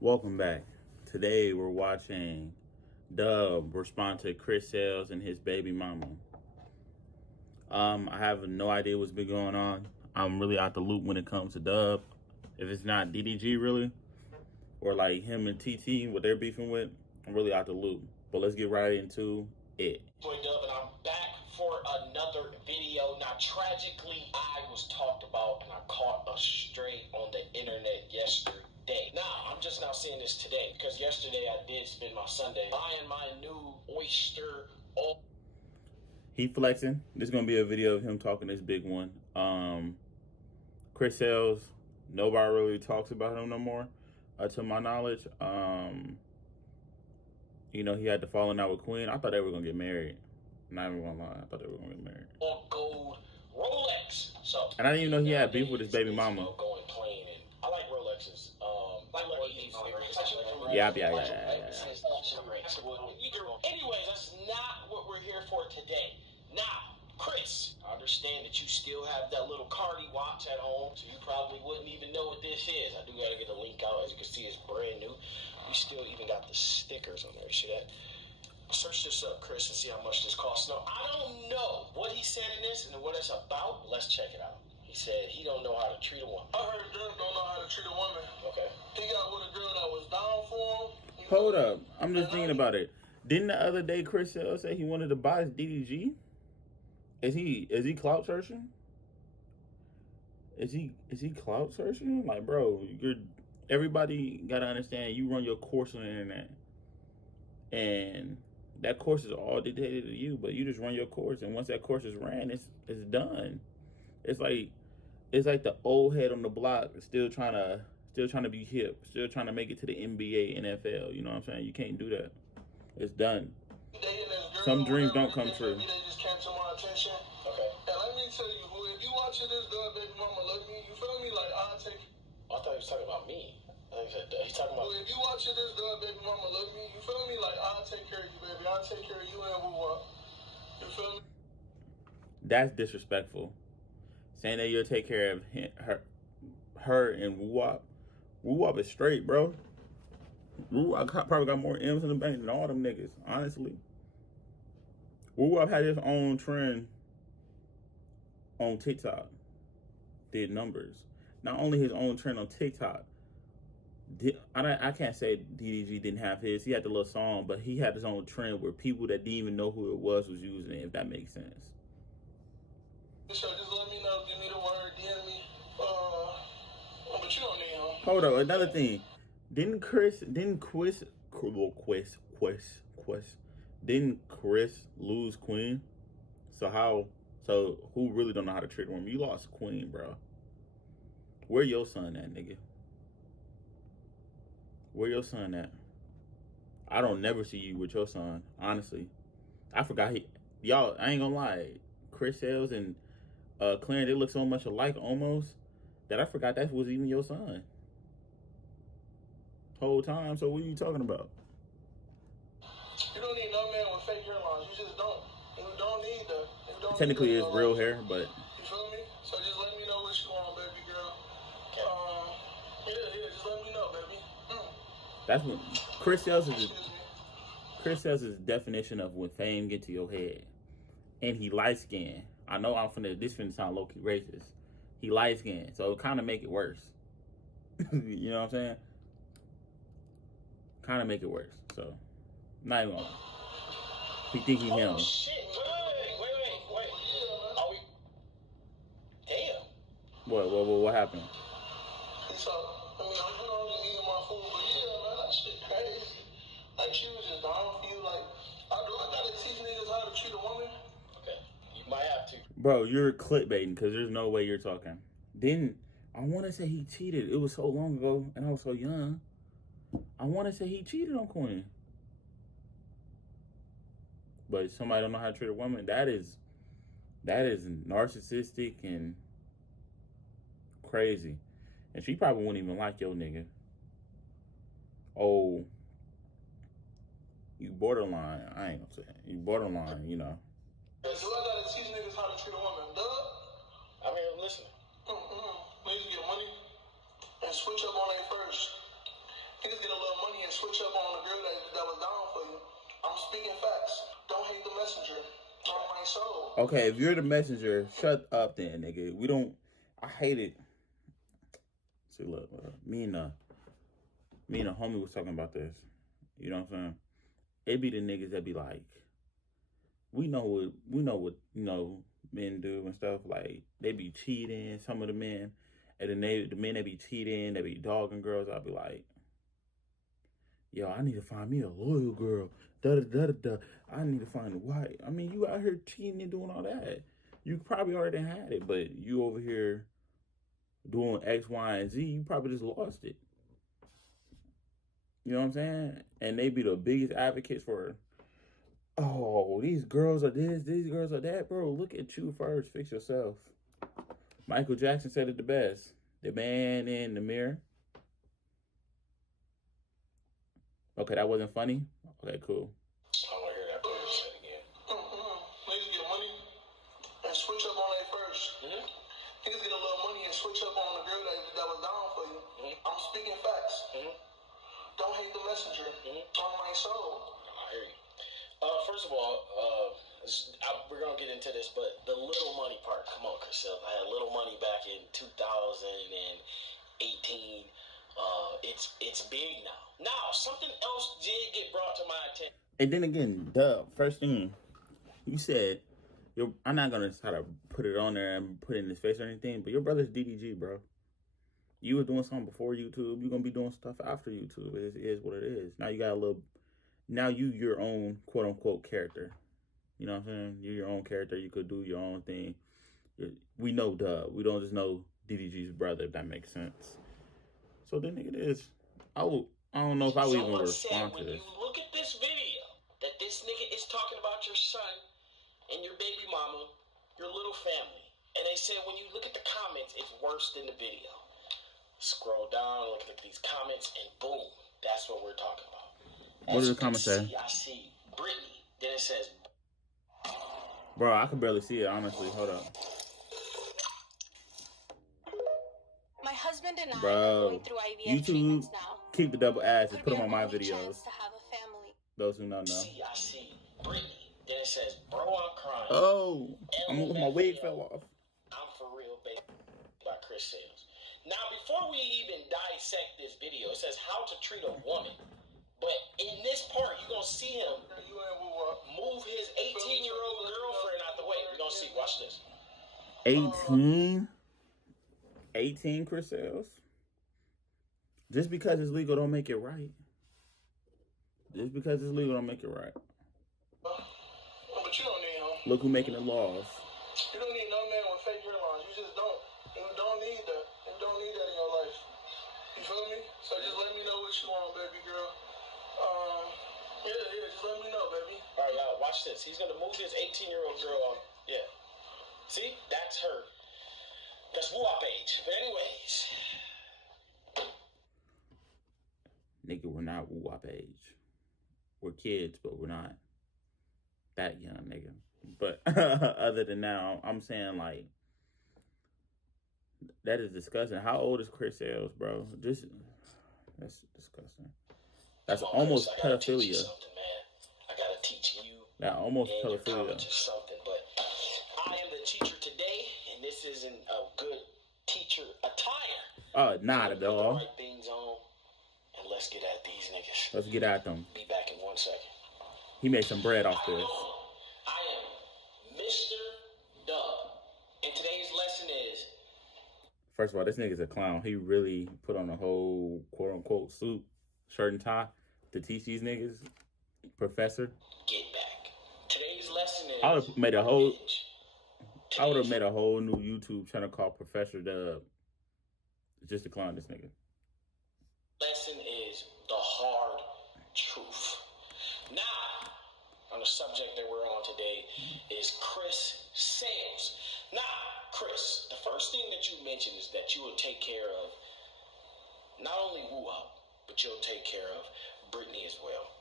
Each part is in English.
Welcome back. Today we're watching Dub respond to Chris Sales and his baby mama. I have no idea what's been going on. I'm really out the loop when it comes to Dub. If it's not DDG really, or like him and TT, what they're beefing with, I'm really out the loop. But let's get right into it. Boy Dub, and I'm back for another video. Now, tragically, I was talked about and I caught a stray on the internet yesterday. Now, I'm just now seeing this today because yesterday I did spend my Sunday buying my new Oyster. He flexing. This is gonna be a video of him talking this big one. Chris Sales, nobody really talks about him no more, to my knowledge. You know, he had the falling out with Queen. I thought they were gonna get married. Not even gonna lie, I thought they were gonna get married. On gold Rolex. So, and I didn't even know he had beef with his baby mama. Going plain, and I like Rolexes. Yeah. Anyways, that's not what we're here for today. Now, Chris, I understand that you still have that little Cardi watch at home, so you probably wouldn't even know what this is. I do gotta get the link out. As you can see, it's brand new. We still even got the stickers on there. You see that? Search this up, Chris, and see how much this costs. Now, I don't know what he said in this and what it's about. Let's check it out. He said he don't know how to treat a woman. I heard Dirk don't know how to treat a woman. Okay. He got with a girl that was down for him. Hold up. I'm just thinking about it. Didn't the other day Chris Sales say he wanted to buy his DDG? Is he clout searching? Is he clout searching? Like, bro, everybody gotta understand you run your course on the internet. And that course is all dictated to you, but you just run your course, and once that course is ran, it's done. It's like the old head on the block still trying to be hip, still trying to make it to the NBA, NFL. You know what I'm saying? You can't do that. It's done. Some dreams don't come true. They just came to my attention. Okay. And let me tell you, if you watching this girl, baby mama, love me. You feel me? Like I'll take. I thought he was talking about me. I think he said he's talking about. If you watching this girl, baby mama, love me. You feel me? Like I'll take care of you, baby. I'll take care of you and woo. You feel me? That's disrespectful. Saying that you'll take care of her and Woo Wop is straight, bro. Woo Wop probably got more M's in the bank than all them niggas, honestly. Woo Wop had his own trend on TikTok. Did numbers. Not only his own trend on TikTok. I can't say DDG didn't have his. He had the little song, but he had his own trend where people that didn't even know who it was using it, if that makes sense. So just let me know, give me the word, DM me. But you don't need him. Hold on, another thing. Didn't Chris lose Queen? So who really don't know how to treat a woman? You lost Queen, bro. Where your son at, nigga? Where your son at? I don't never see you with your son, honestly. I forgot y'all, I ain't gonna lie. Chris Sales and Clarence, they look so much alike almost that I forgot that was even your son. Whole time, so what are you talking about? You don't need no man with fake hairlines. You just don't. You don't need that. Technically, it's real hair, but you feel me? So just let me know what you want, baby girl. Yeah, just let me know, baby. That's when Chris Sales' definition of when fame get to your head, and he light skinned. I know this finna sound low key racist. He light skinned, so it kind of make it worse. You know what I'm saying? Kind of make it worse. So, not even gonna. He think he him. Oh shit! Wait. Are we? Damn. What happened? So, I mean, I'm only eating my food, but yeah, man, that shit crazy. Like, she was just down for you. Like, I gotta teach niggas how to treat a woman. Okay, you might have to. Bro, you're clickbaiting because there's no way you're talking. I want to say he cheated. It was so long ago, and I was so young. I want to say he cheated on Queen. But somebody don't know how to treat a woman. That is narcissistic and crazy. And she probably wouldn't even like your nigga. Oh, you borderline. I ain't gonna say it. You borderline, you know. Do I gotta teach niggas how to treat a woman? Duh. I mean, I'm listening. Niggas get money and switch up on their first. Niggas get a switch up on the girl that was down for you. I'm speaking facts. Don't hate the messenger. On my soul. Okay, if you're the messenger, shut up then, nigga. We don't. I hate it. See, look, me and the homie was talking about this. You know what I'm saying? It be the niggas that be like, we know what men do and stuff. Like they be cheating. Some of the men, and then the men that be cheating, they be dogging girls. I'll be like, yo, I need to find me a loyal girl. Da da da da. I need to find a wife. I mean, you out here cheating and doing all that. You probably already had it, but you over here doing X, Y, and Z. You probably just lost it. You know what I'm saying? And they be the biggest advocates for, oh, these girls are this, these girls are that. Bro, look at you first. Fix yourself. Michael Jackson said it the best. The man in the mirror. Okay, that wasn't funny? Okay, cool. I want to hear that part said again. Niggas get money and switch up on their first. Niggas get a little money and switch up on the girl that was down for you. I'm speaking facts. Don't hate the messenger. On my soul. I hear you. First of all, we're going to get into this, but the little money part, come on, Chris. I had little money back in 2018. It's big now. Now, something else did get brought to my attention. And then again, first thing, you said, I'm not going to try to put it on there and put it in his face or anything, but your brother's DDG, bro. You were doing something before YouTube. You're going to be doing stuff after YouTube. It is what it is. Now you got your own quote-unquote character. You know what I'm saying? You're your own character. You could do your own thing. We know Dub. We don't just know DDG's brother, if that makes sense. So then it is. I don't know if I would even respond to this. When you look at this video, that this nigga is talking about your son and your baby mama, your little family. And they said when you look at the comments, it's worse than the video. Scroll down, look at these comments, and boom, that's what we're talking about. What does the comment say? I see Brittany. Then it says, bro, I can barely see it, honestly. Hold up. My husband and I Bro, are going through IVF treatments now. Keep the double ads and Could put be them on our my only videos. chance to have a family. Those who don't know. I see Brittany. Then it says, bro, I'm crying. Oh, my wig fell off. I'm for real, baby, by Chris Sales. Now, before we even dissect this video, it says how to treat a woman. But in this part, you're going to see him move his 18-year-old girlfriend out the way. We're going to see. Watch this. 18? 18, Chris Sales? Just because it's legal don't make it right. Just because it's legal don't make it right. But you don't need him. Look who making the laws. You don't need no man with fake hairlines. You just don't. You don't need that. You don't need that in your life. You feel me? So just let me know what you want, baby girl. Yeah, just let me know, baby. All right, y'all, watch this. He's going to move his 18-year-old girl on. Yeah. See? That's her. That's woo-up age. But anyways. Nigga, we're not woo-wop age. We're kids, but we're not that young, nigga. But other than that, I'm saying, like, that is disgusting. How old is Chris Sales, bro? That's disgusting. That's almost pedophilia. I gotta teach you. That almost pedophilia. Something, but I am the teacher today, and this isn't a good teacher attire. Not at all. Right things on, and let's get at these niggas. Let's get at them. Be back in 1 second. He made some bread off this. I am Mr. Dub, and today's lesson is. First of all, this nigga's a clown. He really put on a whole quote-unquote suit, shirt and tie to teach these niggas. Professor. Get back. Today's lesson is. I would have made a whole new YouTube channel called Professor Dub. Just to clown this nigga. Lesson is the hard truth. Now, on the subject that we're on today is Chris Sales. Now, Chris, the first thing that you mentioned is that you will take care of not only Woo-Up, but you'll take care of Brittany as well.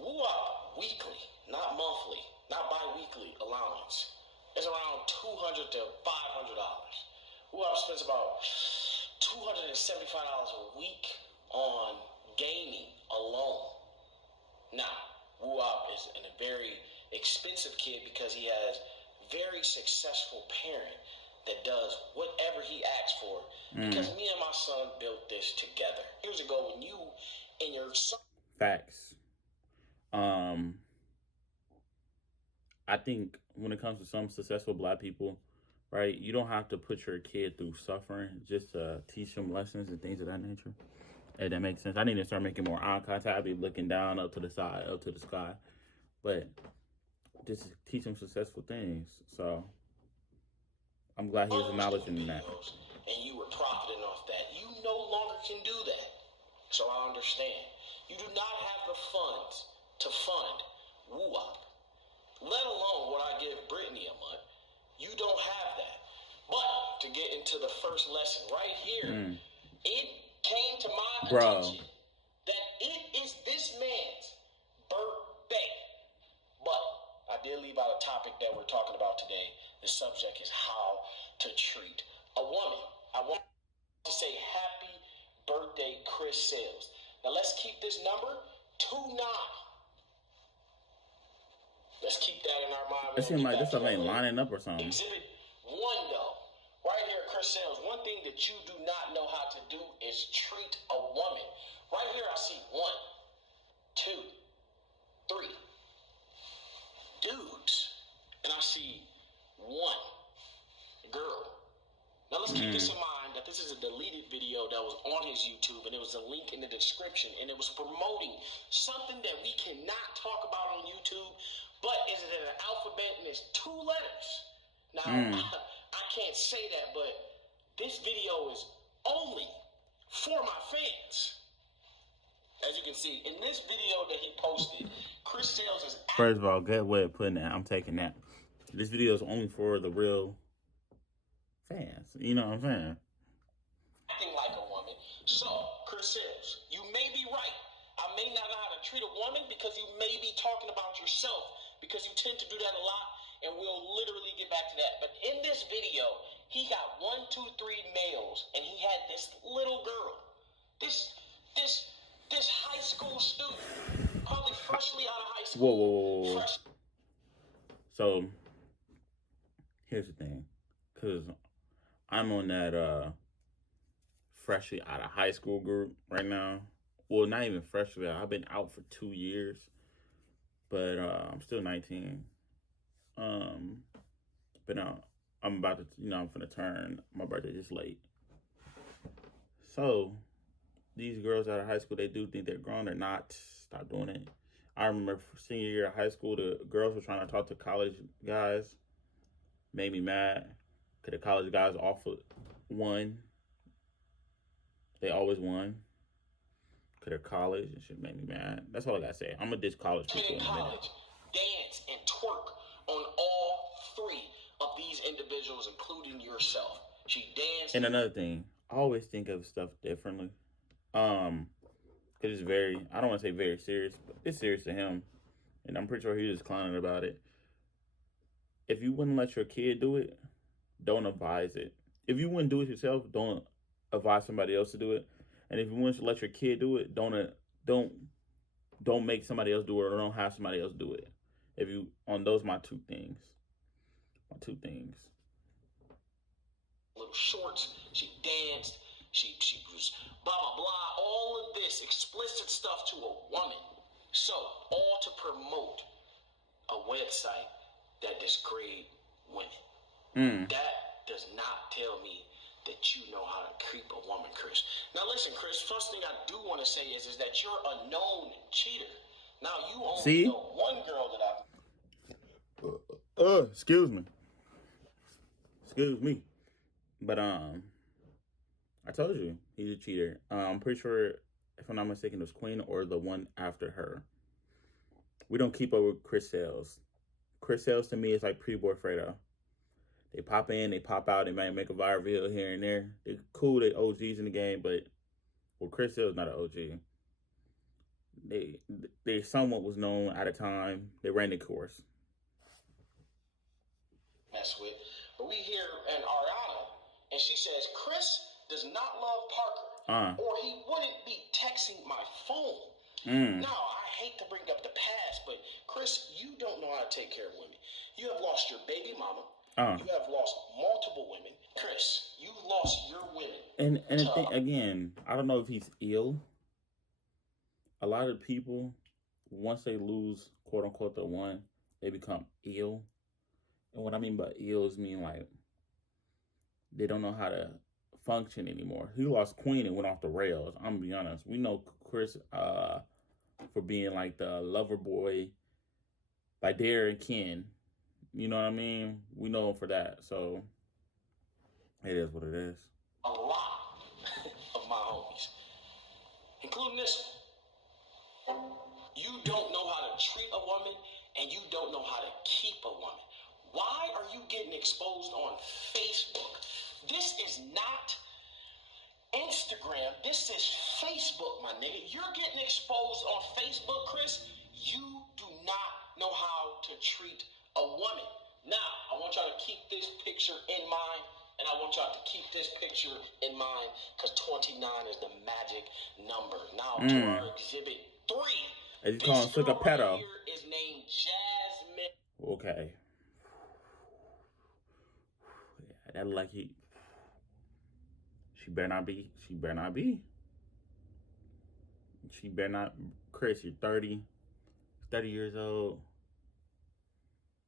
Woo-Up weekly, not monthly, not bi-weekly allowance is around $200 to $500. Woo-Up spends about $275 a week on gaming alone. expensive kid because he has very successful parent that does whatever he asks for. Because me and my son built this together. Years ago when you and your son... Facts. I think when it comes to some successful Black people, right, you don't have to put your kid through suffering just to teach them lessons and things of that nature. If that makes sense. I need to start making more eye contact. I'll be looking down, up to the side, up to the sky. But just teach them successful things. So I'm glad he's acknowledging that. And you were profiting off that. You no longer can do that. So I understand. You do not have the funds to fund woo-wop, let alone what I give Brittany a month. You don't have that. But to get into the first lesson right here, it came to my attention that it is this man's birthday. But I did leave out a topic that we're talking about today. The subject is how to treat a woman. I want to say happy birthday, Chris Sails. Now let's keep this number 29. Let's keep that in our mind. It seems like this stuff ain't lining up or something. Exhibit 1 though. Right here, Chris Sails. One thing that you do not know how to do is treat a woman. Right here, I see 1, 2, 3 dudes, and I see 1 girl. Now let's keep this in mind that this is a deleted video that was on his YouTube, and it was a link in the description, and it was promoting something that we cannot talk about on YouTube, but is it in an alphabet and it's 2 letters. Now, I can't say that, but this video is only for my fans. As you can see, in this video that he posted, Chris Sails is... First of all, good way of putting that. I'm taking that. This video is only for the real fans. You know what I'm saying? Acting like a woman. So, Chris Sails, you may be right. I may not know how to treat a woman because you may be talking about yourself, because you tend to do that a lot, and we'll literally get back to that. But in this video, he got 1, 2, 3 males, and he had this little girl. This high school student, probably freshly out of high school. Whoa. So, here's the thing. Because I'm on that freshly out of high school group right now. Well, not even freshly. I've been out for 2 years. But I'm still 19. But I'm about to, I'm finna turn my birthday just late. So, these girls out of high school, they do think they're grown. They're not. Stop doing it. I remember senior year of high school, the girls were trying to talk to college guys. Made me mad. Because the college guys offered won. They always won. Because they're college. It should make me mad. That's all I got to say. I'm going to diss college people in a minute. Dance and twerk on all 3 of these individuals, including yourself. She danced. And another thing, I always think of stuff differently. Because it's very, I don't want to say very serious, but it's serious to him. And I'm pretty sure he was clowning about it. If you wouldn't let your kid do it, don't advise it. If you wouldn't do it yourself, don't advise somebody else to do it. And if you want to let your kid do it, don't make somebody else do it, or don't have somebody else do it. If you, on those, my 2 things. My 2 things. Little shorts, she danced, she was blah, blah, blah, all of this explicit stuff to a woman. So, all to promote a website that degrades women. That does not tell me that you know how to creep a woman, Chris. Now listen, Chris, first thing I do want to say is that you're a known cheater. Now you only know 1 girl that I've... Excuse me. But I told you he's a cheater. I'm pretty sure, if I'm not mistaken, it was Queen or the one after her. We don't keep up with Chris Sails. Chris Sails to me is like Pretty Boy Fredo. They pop in, they pop out, they might make a viral video here and there. They're cool, they OGs in the game, but Chris Sails not an OG. They somewhat was known at a time. They ran the course. Mess with. But we hear an Ariana, and she says, Chris does not love Parker, or he wouldn't be texting my phone. Now, I hate to bring up the past, but Chris, you don't know how to take care of women. You have lost your baby mama. Uh. You have lost multiple women. Chris, you've lost your women. And the thing, again, I don't know if he's ill. A lot of people, once they lose, quote unquote, the one, they become ill. And what I mean by ill is mean like they don't know how to function anymore. He lost Queen and went off the rails. I'm gonna be honest. We know Chris for being like the lover boy, like Dare and Ken. You know what I mean? We know him for that. So it is what it is. A lot of my homies, including this one. You don't know how to treat a woman, and you don't know how to keep a woman. Why are you getting exposed on Facebook? This is not Instagram. This is Facebook, my nigga. You're getting exposed on Facebook, Chris. You do not know how to treat a woman. Now, I want y'all to keep this picture in mind, and I want y'all to keep this picture in mind, because 29 is the magic number. Now, to our exhibit 3. As you call him, Sugar Pedo. Here is named Jasmine. Okay. Yeah, that like he. She better not be. She better not be. She better not. Chris, you're 30 years old.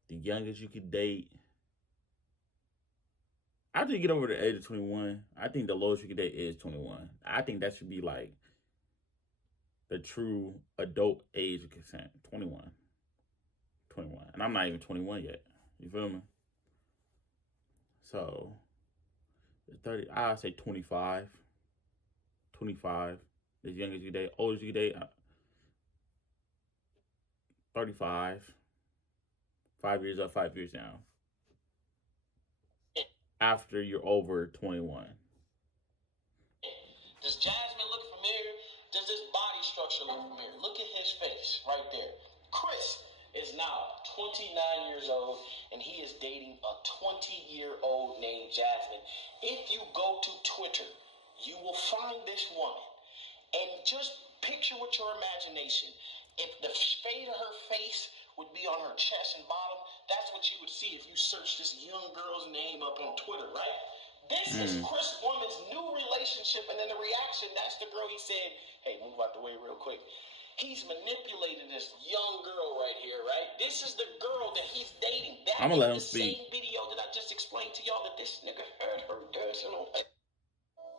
The youngest you could date. After you get over the age of 21, I think the lowest you could date is 21. I think that should be like the true adult age of consent. 21. And I'm not even 21 yet. You feel me? So, 30, I'll say 25. 25. The youngest you date. Oldest you date, 35. 5 years up, 5 years down. After you're over 21. Does Jasmine look familiar? Does this body structure look familiar? Look at his face right there. Chris is now 29 years old, and he is dating a 20-year-old named Jasmine. If you go to Twitter, you will find this woman, and just picture with your imagination. If the fade of her face would be on her chest and bottom, that's what you would see if you search this young girl's name up on Twitter, right? This is Chris Woman's new relationship, and then the reaction, that's the girl he said, hey, move out the way real quick. He's manipulating this young girl right here, right? This is the girl that he's dating. That I'm gonna let him the speak. same video that I just explained to y'all that this nigga heard her dancing on.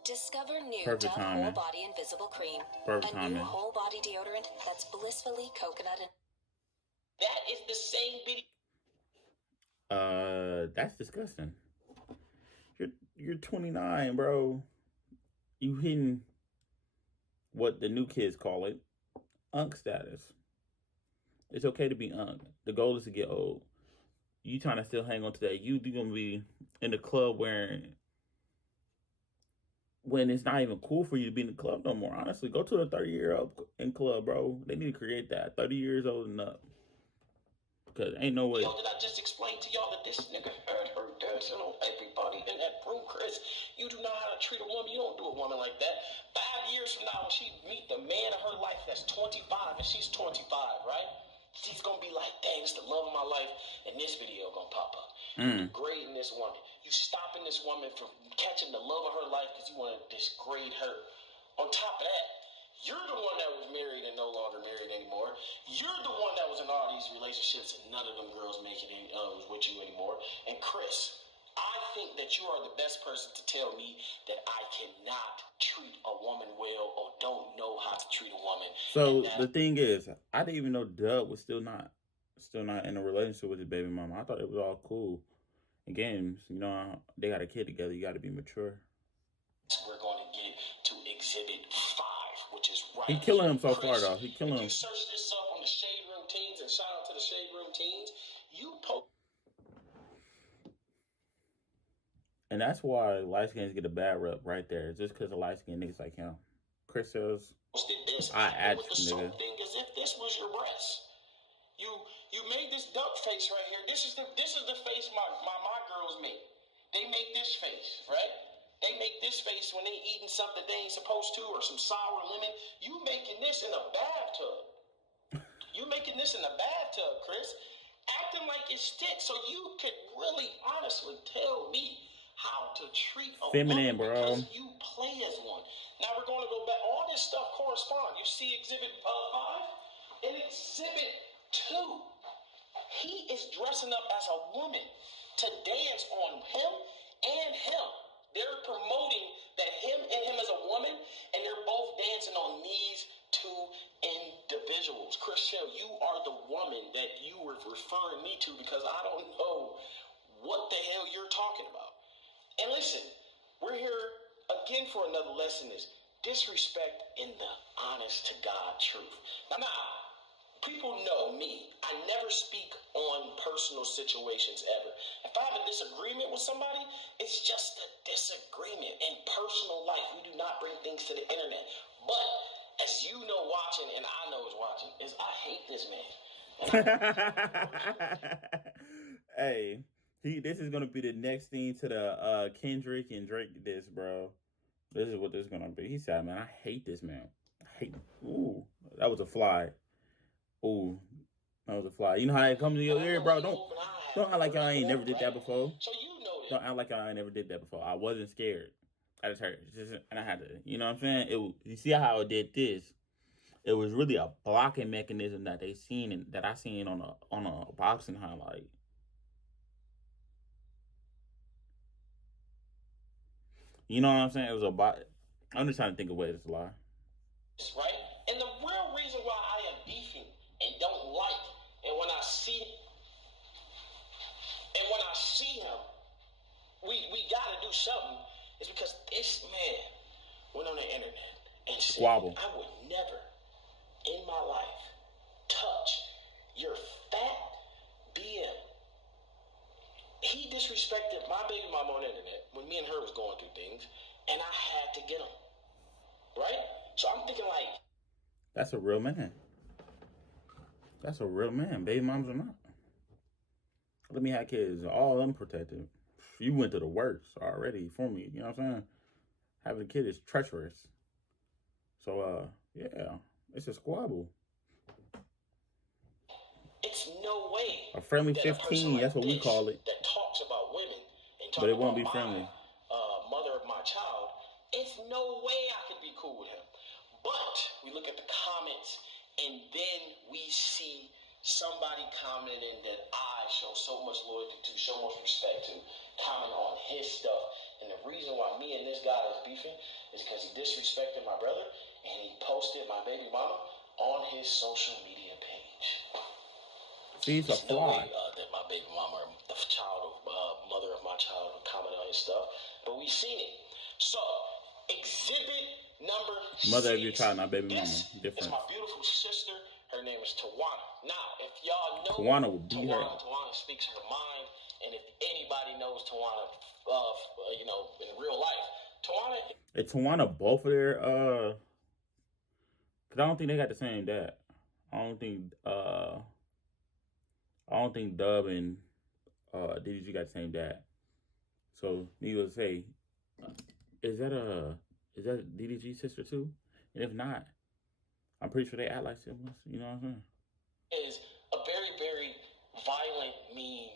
Discover new Perfect Dove timing. Whole Body Invisible Cream. Perfect a new timing. whole body deodorant that's blissfully coconut and... That is the same video. That's disgusting. You're 29, bro. You hitting what the new kids call it, unk status. It's okay to be unk. The goal is to get old. You trying to still hang on to that youth, you're gonna be in the club when it's not even cool for you to be in the club no more. Honestly, go to the 30-year-old in club, bro. They need to create that. 30 years old and up. Because ain't no way. Did I just explain to y'all that this nigga heard her dancing on everybody in that room, Chris? You do not know how to treat a woman. You don't do a woman like that. 5 years from now, when she meet the man of her life that's 25, and she's 25, right? She's going to be like, dang, it's the love of my life, and this video going to pop up. You degrading this woman. You stopping this woman from catching the love of her life because you want to degrade her. On top of that, you're the one that was married and no longer married anymore. You're the one that was in all these relationships and none of them girls making it was with you anymore. And Chris, I think that you are the best person to tell me that I cannot treat a woman well or don't know how to treat a woman. So the thing is, I didn't even know Dub was still not in a relationship with his baby mama. I thought it was all cool. And games, you know, they got a kid together. You got to be mature. We're going to get to exhibit 5, which is right. He killing him so Chris, far, though. He killing if him. you search this up on the Shade Room Teens, and shout out to the Shade Room Teens, you post. And that's why light skins get a bad rep right there. Just because of light skinned niggas like him. Chris says, This I add with the you, soap nigga. thing as if this was your breast. You made this duck face right here. This is the face my girls make. They make this face, right? They make this face when they eating something they ain't supposed to, or some sour lemon. You making this in a bathtub. You making this in the bathtub, Chris. Acting like it's stick, so you could really honestly tell me how to treat a Feminine, woman bro. because you play as one. Now we're going to go back. All this stuff corresponds. You see Exhibit 5 and Exhibit 2. He is dressing up as a woman to dance on him and him. They're promoting that him and him as a woman, and they're both dancing on these two individuals. Chriselle, you are the woman that you were referring me to because I don't know what the hell you're talking about. And listen, we're here again for another lesson is disrespect in the honest to God truth. Now, people know me. I never speak on personal situations ever. If I have a disagreement with somebody, it's just a disagreement. In personal life, we do not bring things to the internet. But as you know watching, and I know is watching, is I hate this man. Hey, this is gonna be the next thing to the Kendrick and Drake diss, bro. This is what this is gonna be. He said, "Man, I hate this man. I hate." Ooh, that was a fly. Ooh, that was a fly. You know how it comes to your ear, bro? Don't act like y'all ain't never did that before. So you know that. Don't act like y'all ain't never did that before. I wasn't scared. I just heard, and I had to. You know what I'm saying? You see how it did this? It was really a blocking mechanism that they seen and that I seen on a boxing highlight. You know what I'm saying? It was I'm just trying to think of ways to lie. Right? And the real reason why I am beefing and don't like, and when I see him, we gotta do something, is because this man went on the internet and said, Squabble. I would never in my life touch your fat BM. He disrespected my baby mama on the internet when me and her was going through things, and I had to get him. Right? So I'm thinking like, that's a real man. That's a real man. Baby moms are not. Let me have kids. All unprotected. You went to the worst already for me. You know what I'm saying? Having a kid is treacherous. So, yeah. It's a squabble. it's no way. A friendly that 15, like that's what we this call it. That talks about women and talks But it won't about be friendly. mother of my child. It's no way I could be cool with him. But we look at the comments, and then we see somebody commenting that I show so much loyalty to, so much respect to, comment on his stuff. And the reason why me and this guy is beefing is because he disrespected my brother, and he posted my baby mama on his social media page. See, it's a There's no way fly. that my baby mama, or the mother of my child, would comment on his stuff. But we seen it. So, exhibit number Mother 6. of your child, not baby mama. This Different. is my beautiful sister. Her name is Tawana. Now, if y'all know Tawana will beat her. Tawana speaks her mind. And if anybody knows Tawana, in real life, Tawana. It's Tawana both of their, cause I don't think they got the same dad. I don't think Dub and DDG got the same dad. So needless to say, is that DDG's sister too? And if not, I'm pretty sure they act like siblings. You know what I'm saying? Is a very, very violent, mean,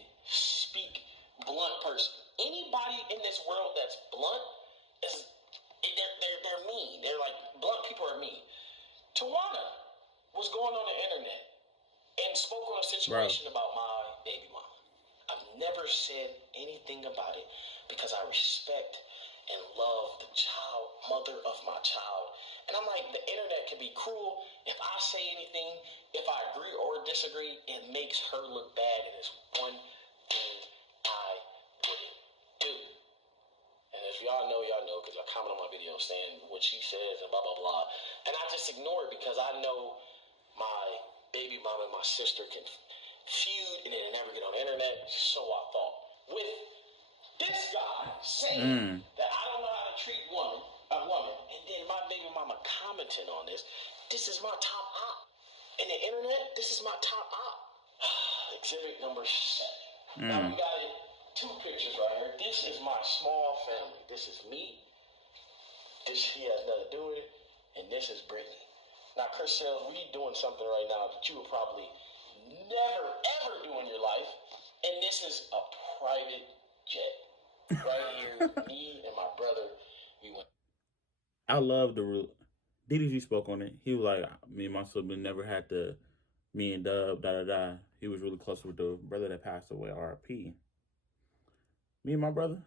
blunt person. Anybody in this world that's blunt they're mean. They're like, blunt people are mean. Tawana was going on the internet and spoke on a situation about my baby mama. I've never said anything about it because I respect and love the mother of my child. And I'm like, the internet can be cruel. If I say anything, if I agree or disagree, it makes her look bad, and it's one thing I wouldn't do. And if y'all know, because y'all comment on my video saying what she says and blah, blah, blah. And I just ignore it because I know my baby mama and my sister can feud and it'll never get on the internet. So I thought. With this guy saying that I don't know how to treat a woman, and then my baby mama commenting on this, this is my top op. In the internet, this is my top op. Exhibit number 7. Now we got it. 2 pictures right here. This is my small family. This is me. He has nothing to do with it. And this is Brittany. Now, Chris Sales, we doing something right now that you would probably never, ever do in your life. And this is a private jet. Right here, me and my brother, we went. I love the real. DDG spoke on it. He was like, me and my sibling never had to, me and Dub, da. He was really close with the brother that passed away, RIP. Me and my brother,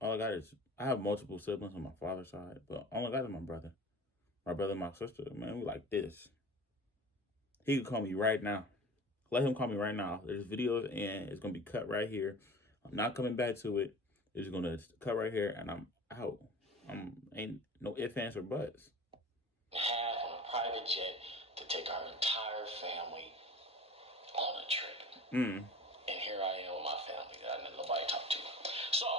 all I got is, I have multiple siblings on my father's side, but all I got is my brother. My brother and my sister, man, we like this. He could call me right now. Let him call me right now. There's videos and it's going to be cut right here. I'm not coming back to it. It's going to cut right here and I'm out. Ain't no ifs, ands, or buts. Have on a private jet to take our entire family on a trip. And here I am with my family that I never nobody talked to. So,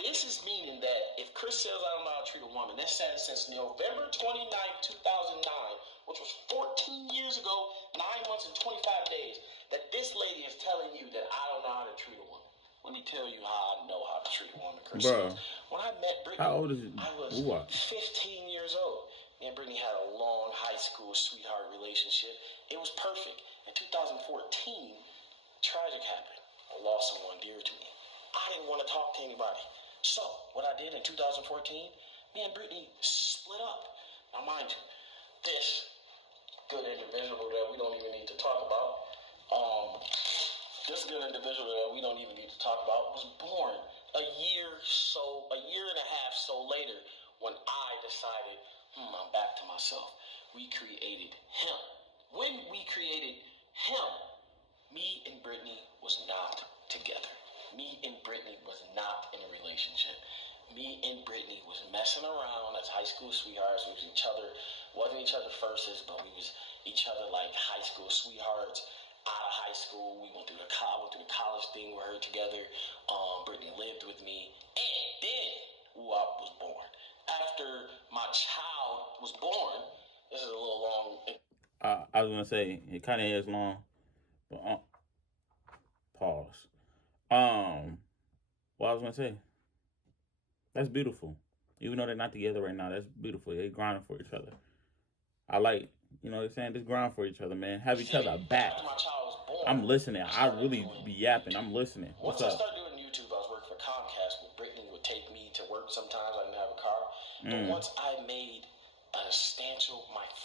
this is meaning that if Chris says I don't know how to treat a woman, that's said since November 29th, 2009, which was 14 years ago, 9 months and 25 days, that this lady is telling you that I don't know how to treat a woman. Let me tell you how I know how to treat a woman, Chris. Bro, when I met Brittany, how old is it? I was What? 15 years old. Me and Brittany had a long high school sweetheart relationship. It was perfect. In 2014, tragic happened. I lost someone dear to me. I didn't want to talk to anybody. So, what I did in 2014, me and Brittany split up. Now, mind you, this good individual that we don't even need to talk about, was born a year and a half so later when I decided, I'm back to myself. We created him. When we created him, me and Brittany was not together. Me and Brittany was not in a relationship. Me and Brittany was messing around as high school sweethearts. We was wasn't each other firsts, but we was each other like high school sweethearts. Out of high school, we went through the college thing with her together. Brittany lived with me, and then I was born. After my child was born, this is a little long. I was gonna say it kind of is long, but pause. What I was gonna say, that's beautiful. Even though they're not together right now, that's beautiful. They grinding for each other. I like, you know what I'm saying? Just grind for each other, man. Have each other back. After my child was born, I'm listening. I really be yapping. I'm listening. What's Once I up? started doing YouTube, I was working for Comcast, where Brittany would take me to work sometimes. I didn't have a car. But once I made my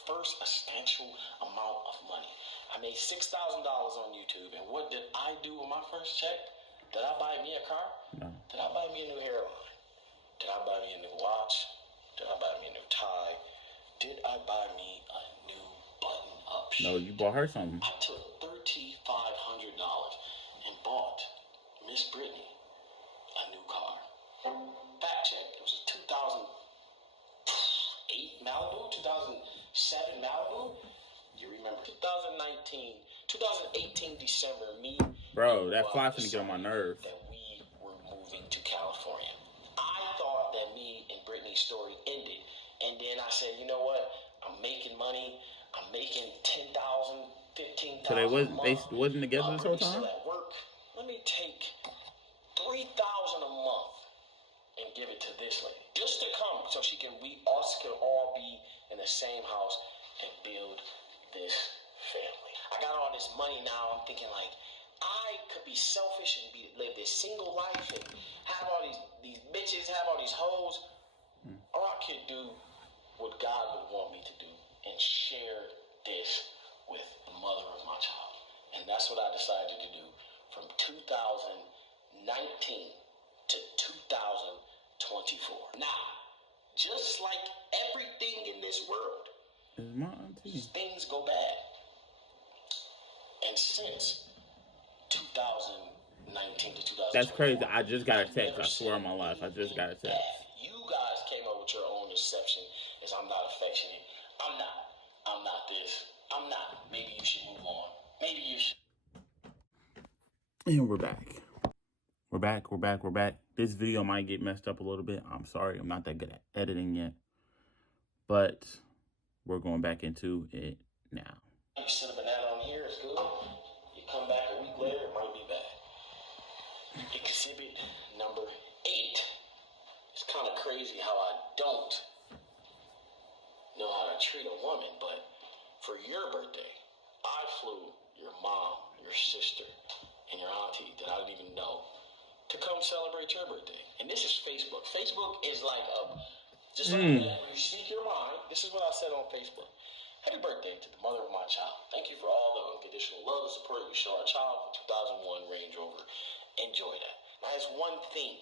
first substantial amount of money, I made $6,000 on YouTube. And what did I do with my first check? Did I buy me a car? No. Did I buy me a new hairline? Did I buy me a new watch? Did I buy me a new tie? Did I buy me a new button-up shirt? No, you bought her something. I took $3,500 and bought Miss Brittany a new car. Fact check, it was a 2008 Malibu, 2007 Malibu. You remember 2018 December, Bro, that fly's gonna get on my nerves. that we were moving to California. I thought that me and Brittany's story ended, and then I said, you know what? I'm making money. I'm making $10,000, $15,000. So they wasn't together this whole Brittany's time? still at work. Let me take $3,000 a month and give it to this lady, just to come, so we us can all be in the same house and build this family. I got all this money now. I'm thinking like, I could be selfish and live this single life and have all these bitches, have all these hoes, or I could do what God would want me to do and share this with the mother of my child. And that's what I decided to do from 2019 to 2024. Now, just like everything in this world, It's my auntie. things go bad. And since 2019 to 2024, That's crazy. I just got a text. I swear on my life. I just got a text. you guys came up with your own deception as I'm not affectionate. I'm not this. I'm not. Maybe you should move on. Maybe you should. And we're back. We're back. This video might get messed up a little bit. I'm sorry. I'm not that good at editing yet. But we're going back into it now. You sit a banana on here, it's good. You come back a week later, it might be bad. Exhibit number 8. It's kind of crazy how I don't know how to treat a woman, but for your birthday, I flew your mom, your sister, and your auntie that I didn't even know to come celebrate your birthday. And this is Facebook. Facebook is like just like that, when you speak your mind, this is what I said on Facebook. Happy birthday to the mother of my child. Thank you for all the unconditional love and support you show our child for 2001 Range Rover. Enjoy that. That is one thing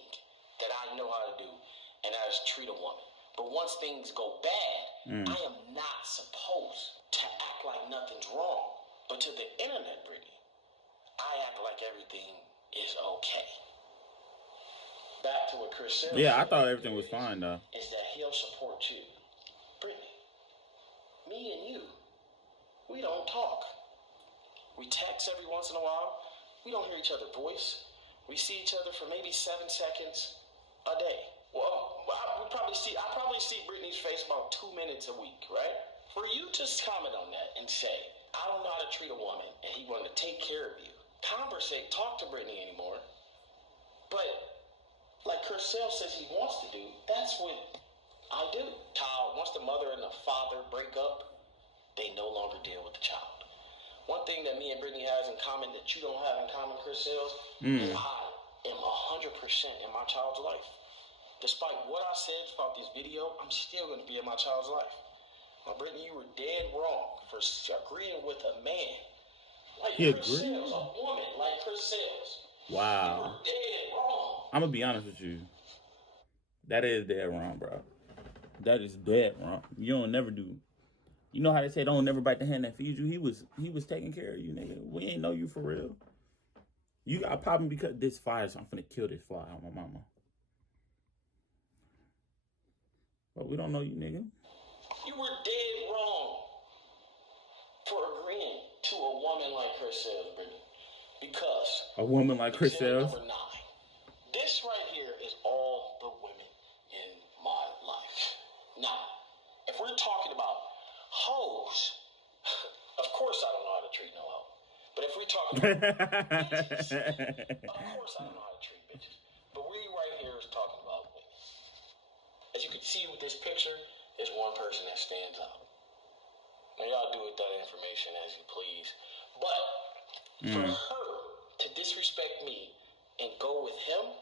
that I know how to do, and that is treat a woman. But once things go bad, I am not supposed to act like nothing's wrong. But to the internet, Brittany, I act like everything is okay. Back to what Chris said. Yeah, I thought everything was fine though. Is that he'll support you. Brittany, me and you, we don't talk. We text every once in a while. We don't hear each other's voice. We see each other for maybe 7 seconds a day. Well, I probably see Brittany's face about 2 minutes a week, right? For you to comment on that and say, I don't know how to treat a woman, and he wanted to take care of you. Conversate, talk to Brittany anymore. But like Chris Sale says he wants to do, that's what I do. Child, once the mother and the father break up, they no longer deal with the child. One thing that me and Brittany has in common that you don't have in common, Chris Sales, is I am 100% in my child's life. Despite what I said about this video, I'm still going to be in my child's life. Now, Brittany, you were dead wrong for agreeing with a man like Chris Sales, a woman like Chris Sales. Wow. You were dead wrong. I'm gonna be honest with you. That is dead wrong, bro. That is dead wrong. You don't never do. You know how they say don't never bite the hand that feeds you? He was taking care of you, nigga. We ain't know you for real. You got popping because this fire, so I'm finna kill this fly on my mama. But we don't know you, nigga. You were dead wrong for agreeing to a woman like Chris Sales, Brittany. Because a woman like Chris Sales. Number 9. This right here is all the women in my life. Now, if we're talking about hoes, of course I don't know how to treat no hoe. But if we're talking about bitches, of course I don't know how to treat bitches. But we right here is talking about women. As you can see with this picture, there's one person that stands out. Now y'all do with that information as you please. But for her to disrespect me and go with him,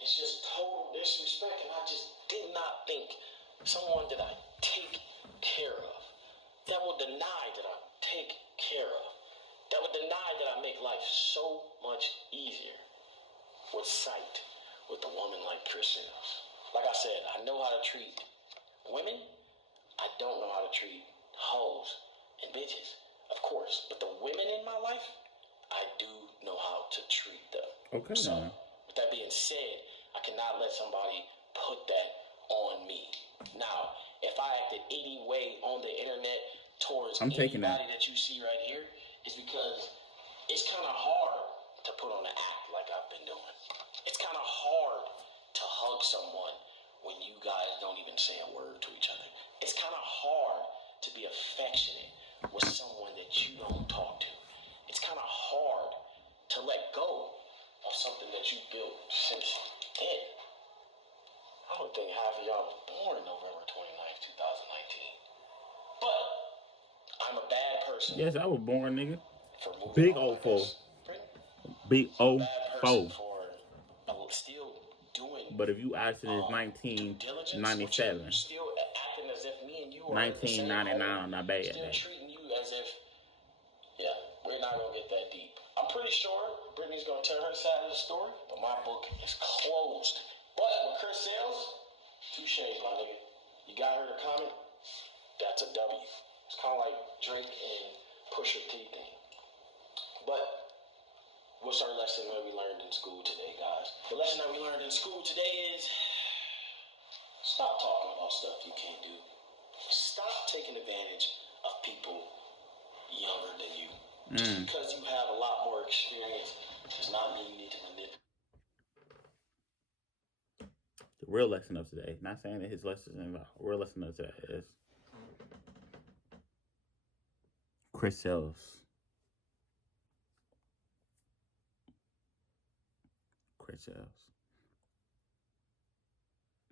it's just total disrespect. And I just did not think someone that I take care of, that will deny that I take care of, that would deny that I make life so much easier, would sight with a woman like Chris Sales. Like I said, I know how to treat women. I don't know how to treat hoes and bitches, of course. But the women in my life, I do know how to treat them. Okay. So, with that being said, I cannot let somebody put that on me. Now, if I acted any way on the internet towards anybody that you see right here, it's because it's kind of hard to put on an act like I've been doing. It's kind of hard to hug someone when you guys don't even say a word to each other. It's kind of hard to be affectionate with someone that you don't talk to. It's kind of hard to let go of something that you built since then. I don't think half of y'all was born November 29th, 2019. But I'm a bad person. Yes, I was born, nigga. For moving Big on old like foe. this. Big old foe. For still doing. But if you ask it, it's 1997. Still acting as if me and you are 1999, not bad. Still treating you as if, yeah, we're not gonna get that deep. I'm pretty sure Brittany's gonna tell her side of the story, but my book is closed. But with Chris Sales, touche, my nigga. You got her to comment? That's a W. It's kind of like Drake and Pusha T thing. But what's our lesson that we learned in school today, guys? The lesson that we learned in school today is stop talking about stuff you can't do. Stop taking advantage of people younger than you. Just because you have a lot more experience does not mean you need to manipulate. The real lesson of today, not saying that his lesson is involved. Real lesson of today is Chris Sales. Chris Sales.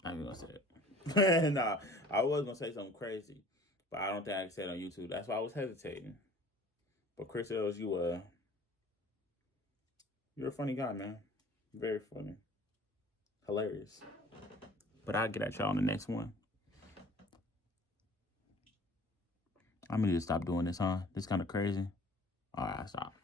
I'm even gonna say it. Nah, I was gonna say something crazy, But I don't think I can say it on YouTube. That's why I was hesitating. But Chris Els, you're a funny guy, man. Very funny. Hilarious. But I'll get at y'all on the next one. I'm gonna need to stop doing this, huh? This kind of crazy. All right, I stop.